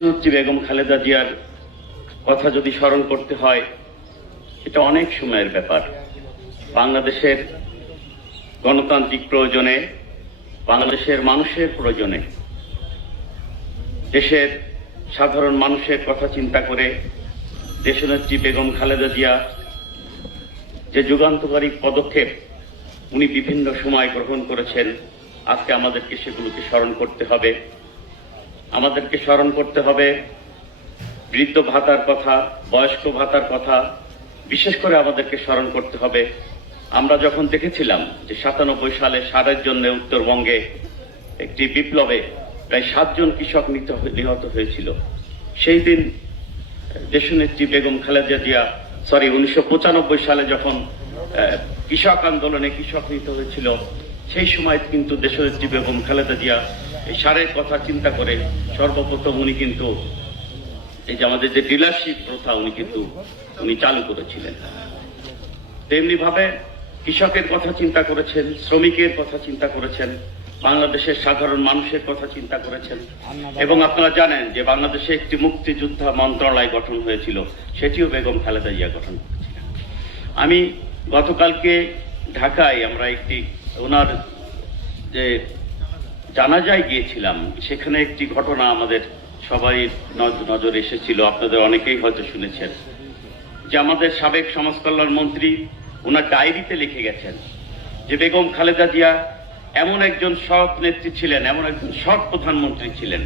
বেগম খালেদা জিয়ার কথা যদি স্মরণ করতে হয়, এটা অনেক সময়ের ব্যাপার। বাংলাদেশের গণতান্ত্রিক প্রয়োজনে, বাংলাদেশের মানুষের প্রয়োজনে, দেশের সাধারণ মানুষের কথা চিন্তা করে দেশনেত্রী বেগম খালেদা জিয়া যে যুগান্তকারী পদক্ষেপ উনি বিভিন্ন সময় গ্রহণ করেছেন, আজকে আমাদেরকে সেগুলোকে স্মরণ করতে হবে। আমাদেরকে স্মরণ করতে হবে বৃদ্ধ ভাতার কথা, বয়স্ক ভাতার কথা, বিশেষ করে আমাদেরকে স্মরণ করতে হবে আমরা যখন দেখেছিলাম যে 97 সালে সারের জন্য উত্তরবঙ্গে একটি বিপ্লবে প্রায় 7 জন কৃষক নিহত হয়েছিল। সেই দিন দেশনেত্রী বেগম খালেদা জিয়া 1995 সালে যখন কৃষক আন্দোলনে কৃষক নিহত হয়েছিল, সেই সময় কিন্তু দেশনেত্রী বেগম খালেদা জিয়া এই সারের কথা চিন্তা করে সর্বপ্রথম উনি কিন্তু এই যে আমাদের যে ডিলারশিপ প্রথা উনি চালু করেছিলেন। তেমনি ভাবে কৃষকের কথা চিন্তা করেছেন, শ্রমিকের কথা চিন্তা করেছেন, বাংলাদেশের সাধারণ মানুষের কথা চিন্তা করেছেন। এবং আপনারা জানেন যে বাংলাদেশে একটি মুক্তিযোদ্ধা মন্ত্রণালয় গঠন হয়েছিল, সেটিও বেগম খালেদা জিয়া গঠন করেছিলেন। আমি গতকালকে ঢাকায় আমরা একটি ওনার যে জানাজায় গিয়েছিলাম, সেখানে একটি ঘটনা আমাদের সবাই নজরে এসেছিল, আপনাদের অনেকেই হয়তো শুনেছেন, যে আমাদের সাবেক সমাজ কল্যাণ মন্ত্রী ওনার ডায়েরিতে লিখে গেছেন যে বেগম খালেদা জিয়া এমন একজন সৎ নেত্রী ছিলেন, এমন একজন সৎ প্রধানমন্ত্রী ছিলেন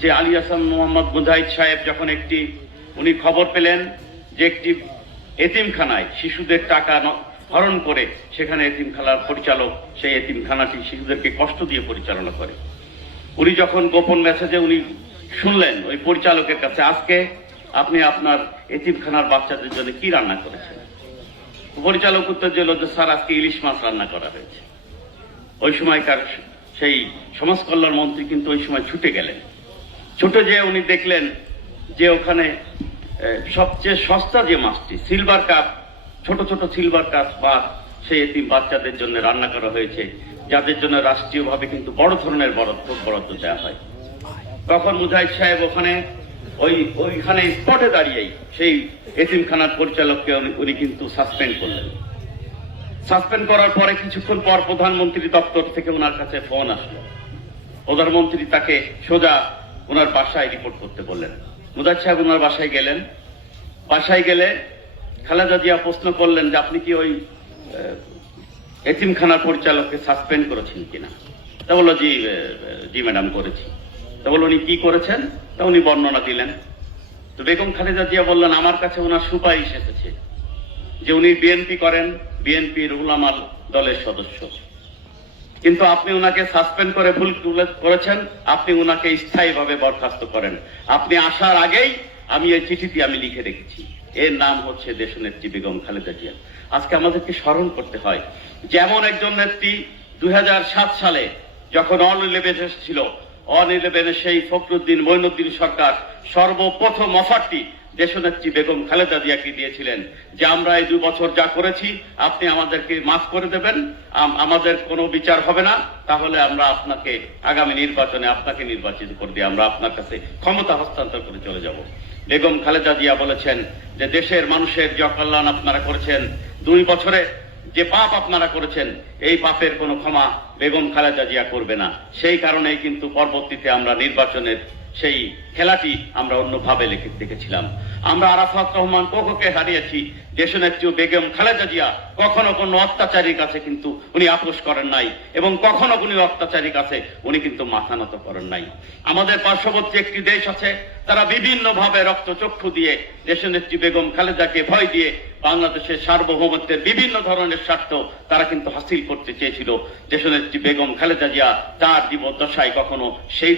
যে আলী হাসান মোহাম্মদ মুজাহিদ সাহেব যখন উনি খবর পেলেন যে একটি এতিমখানায় শিশুদের টাকা হরণ করে সেখানে এতিমখানার পরিচালক সেই এতিমখানাটি শিশুদেরকে কষ্ট দিয়ে পরিচালনা করে, উনি যখন গোপন মেসেজে উনি শুনলেন ওই পরিচালকের কাছে, আজকে আপনি আপনার এতিমখানার বাচ্চাদের জন্য কি রান্না করেছেন? পরিচালক উত্তর দিল যে স্যার, আজকে ইলিশ মাছ রান্না করা হয়েছে। ওই সময়কার সেই সমাজ কল্যাণ মন্ত্রী কিন্তু ওই সময় ছুটে গেলেন। ছুটে যেয়ে উনি দেখলেন যে ওখানে সবচেয়ে সস্তা যে মাছটি সিলভার কাপ, ছোট ছোট সিলভার কাপ মাছ সেই এতিম বাচ্চাদের জন্য রান্না করা হয়েছে, যাদের জন্য রাষ্ট্রীয়ভাবে কিন্তু বড় ধরনের বরাদ্দ দেওয়া হয়। তখন মুজাহিদ সাহেব ওইখানে স্পটে দাঁড়িয়েই সেই এতিমখানার পরিচালককে উনি কিন্তু সাসপেন্ড করলেন। সাসপেন্ড করার পরে কিছুক্ষণ পর প্রধানমন্ত্রী দপ্তর থেকে ওনার কাছে ফোন আসলো। প্রধানমন্ত্রী তাকে সোজা ওনার বাসায় রিপোর্ট করতে বললেন। মুজাহিদ সাহেব ওনার বাসায় গেলেন। বাসায় গেলে খালেদা জিয়া প্রশ্ন করলেন যে আপনি কি ওই এতিমখানার পরিচালককে সাসপেন্ড করেছেন কিনা? তা বললো জি ম্যাডাম করেছি। তা বললো উনি কি করেছেন? তা উনি বর্ণনা দিলেন। তো বেগম খালেদা জিয়া বললেন আমার কাছে ওনার সুপারিশ এসেছে যে উনি বিএনপি করেন, বিএনপির উলামা দলের সদস্য, কিন্তু আপনি ওনাকে সাসপেন্ড করে ভুল করেছেন, আপনি ওনাকে স্থায়ীভাবে বরখাস্ত করেন। আপনি আসার আগেই আমি এই চিঠিটি আমি লিখে রেখেছি। এর নাম হচ্ছে দেশনেত্রী বেগম খালেদা জিয়া। আজকে আমাদেরকে স্মরণ করতে হয় যেমন একজন নেত্রী 2007 সালে যখন অন-11 ছিল, অন-11 সেই ফখরুদ্দিন মঈনুদ্দিন সরকার সর্বপ্রথম অফারটি দেশনেত্রী বেগম খালেদা জিয়াকে দিয়েছিলেন যে আমরা এই 2 বছর যা করেছি আপনি আমাদেরকে মাফ করে দেবেন, আমাদের কোনো বিচার হবে না, তাহলে আমরা আপনাকে আগামী নির্বাচনে আপনাকে নির্বাচিত করে দিয়ে আমরা আপনার কাছে ক্ষমতা হস্তান্তর করে চলে যাব। বেগম খালেদা জিয়া বলেছেন যে দেশের মানুষের যে অকল্যাণ আপনারা করেছেন, 2 বছরে যে পাপ আপনারা করেছেন, এই পাপের কোনো ক্ষমা বেগম খালেদা জিয়া করবে না। সেই কারণেই কিন্তু পরবর্তীতে আমরা নির্বাচনের সেই খেলাটি আমরা অন্যভাবে দেখেছিলাম। আমরা আরাফাত রহমান কোকোকে হারিয়েছি, দেশনেত্রী বেগম খালেদা জিয়া কখনো কোনো অত্যাচারীর কাছে কিন্তু উনি আপোষ করেন নাই, এবং কখনো কোনো অত্যাচারীর কাছে উনি কিন্তু মাথা নত করেন নাই। আমাদের পার্শ্ববর্তী একটি দেশ আছে, তারা বিভিন্ন ভাবে রক্তচক্ষু দিয়ে দেশনেত্রী বেগম খালেদাকে ভয় দিয়ে বাংলাদেশের সার্বভৌমত্বের বিভিন্ন ধরনের স্বার্থ তারা কিন্তু হাসিল করতে চেয়েছিল। দেশনেত্রী বেগম খালেদা জিয়া তার জীবদ্দশায় কখনো সেই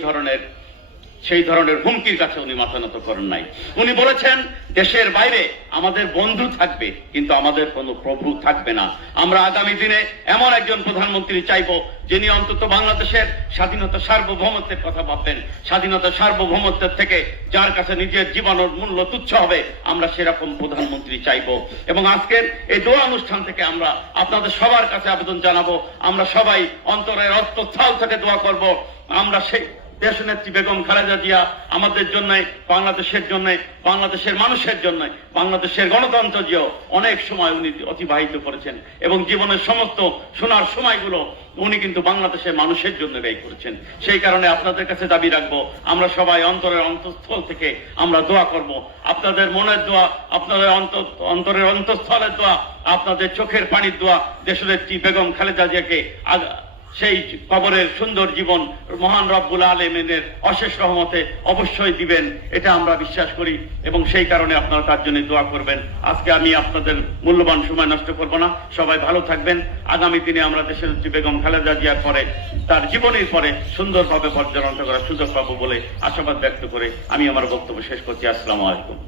ধরনের হুমকির কাছে উনি মাথা নত করেন নাই। উনি বলেছেন দেশের বাইরে আমাদের বন্ধু থাকবে, কিন্তু আমাদের কোনো প্রভু থাকবে না। আমরা আগামী দিনে এমন একজন প্রধানমন্ত্রী চাইব যিনি অন্তত বাংলাদেশের স্বাধীনতা সার্বভৌমত্বের কথা ভাববেন। স্বাধীনতা সার্বভৌমত্বের থেকে যার কাছে নিজের জীবনের মূল্য তুচ্ছ হবে, আমরা সেরকম প্রধানমন্ত্রী চাইব। এবং আজকের এই দোয়া অনুষ্ঠান থেকে আমরা আপনাদের সবার কাছে আবেদন জানাবো, আমরা সবাই অন্তরের অন্তঃস্থল থেকে দোয়া করব, আমরা সেই দেশনেত্রী বেগম খালেদা জিয়া আমাদের জন্য, বাংলাদেশের জন্য, বাংলাদেশের মানুষের জন্য, বাংলাদেশের গণতন্ত্র দিয়েও অনেক সময় উনি অতিবাহিত করেছেন এবং জীবনের সমস্ত সোনার সময়গুলো উনি কিন্তু বাংলাদেশের মানুষের জন্য ব্যয় করেছেন। সেই কারণে আপনাদের কাছে দাবি রাখবো, আমরা সবাই অন্তরের অন্তঃস্থল থেকে আমরা দোয়া করব। আপনাদের মনের দোয়া, আপনাদের অন্তরের অন্তঃস্থলের দোয়া, আপনাদের চোখের পানির দোয়া দেশনেত্রী বেগম খালেদা জিয়াকে সেই কবরের সুন্দর জীবন মহান রব্বুল আলামিনের অশেষ রহমতে অবশ্যই দিবেন, এটা আমরা বিশ্বাস করি এবং সেই কারণে আপনারা তার জন্য দোয়া করবেন। আজকে আমি আপনাদের মূল্যবান সময় নষ্ট করব না, সবাই ভালো থাকবেন। আগামী দিনে আমরা দেশনেত্রী বেগম খালেদা জিয়ার পরে, তার জীবনের পরে সুন্দরভাবে পর্যালোচনা করার সুযোগ পাবো বলে আশাবাদ ব্যক্ত করে আমি আমার বক্তব্য শেষ করছি। আসসালামু আলাইকুম।